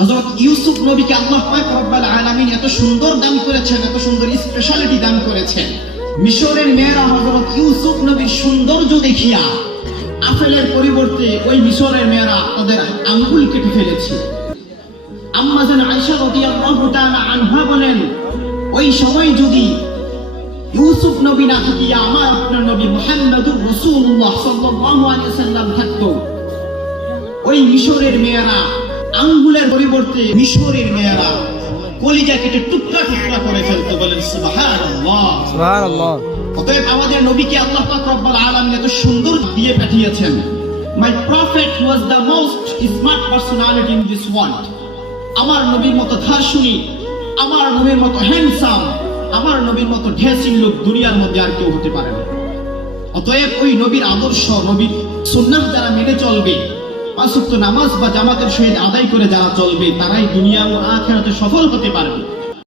হযরত ইউসুফ নবীকে আল্লাহ পাক রব্বুল আলামিন এত সুন্দর দান করেছেন, এত সুন্দর স্পেশালিটি দান করেছেন। মিশরের মেয়েরা হযরত ইউসুফ নবীর সৌন্দর্য দেখিয়া আপেলের পরিবর্তে ওই মিশরের মেয়েরা তাদের আঙ্গুল কেটে ফেলেছে। আম্মা জান আয়েশা রাদিয়াল্লাহু তাআলা আনহা বলেন, ওই সময় যদি ইউসুফ নবী না থাকিয়া আমার আপনার নবী মুহাম্মদুর রাসূলুল্লাহ সাল্লাল্লাহু আলাইহি ওয়াসাল্লাম থাকতো, ওই মিশরের মেয়েরা আঙ্গুলের পরিবর্তে মিশরের মেয়েরা কলিজা কেটে টুকরা টুকরা করে ফেলতে। বলেন সুবহানাল্লাহ, সুবহানাল্লাহ। অতএব আমাদের নবীকে আল্লাহ পাক রব্বুল আলামিন এত সুন্দর দিয়ে পাঠিয়েছেন। মাই prophet was the most smart personality in this world. আমার নবীর মতো ধার্ষণী, আমার নবীর মতো হ্যান্ডসাম, আমার নবীর মতো ঢেসিং লোক দুনিয়ার মধ্যে আর কেউ হতে পারে না। অতএব ওই নবীর আদর্শ, নবীর সুন্নাহ যারা মেনে চলবে, পাঁচ ওয়াক্ত নামাজ বা জামাতের সহিত আদায় করে যারা চলবে, তারাই দুনিয়া ও আখিরাতে সফল হতে পারবে।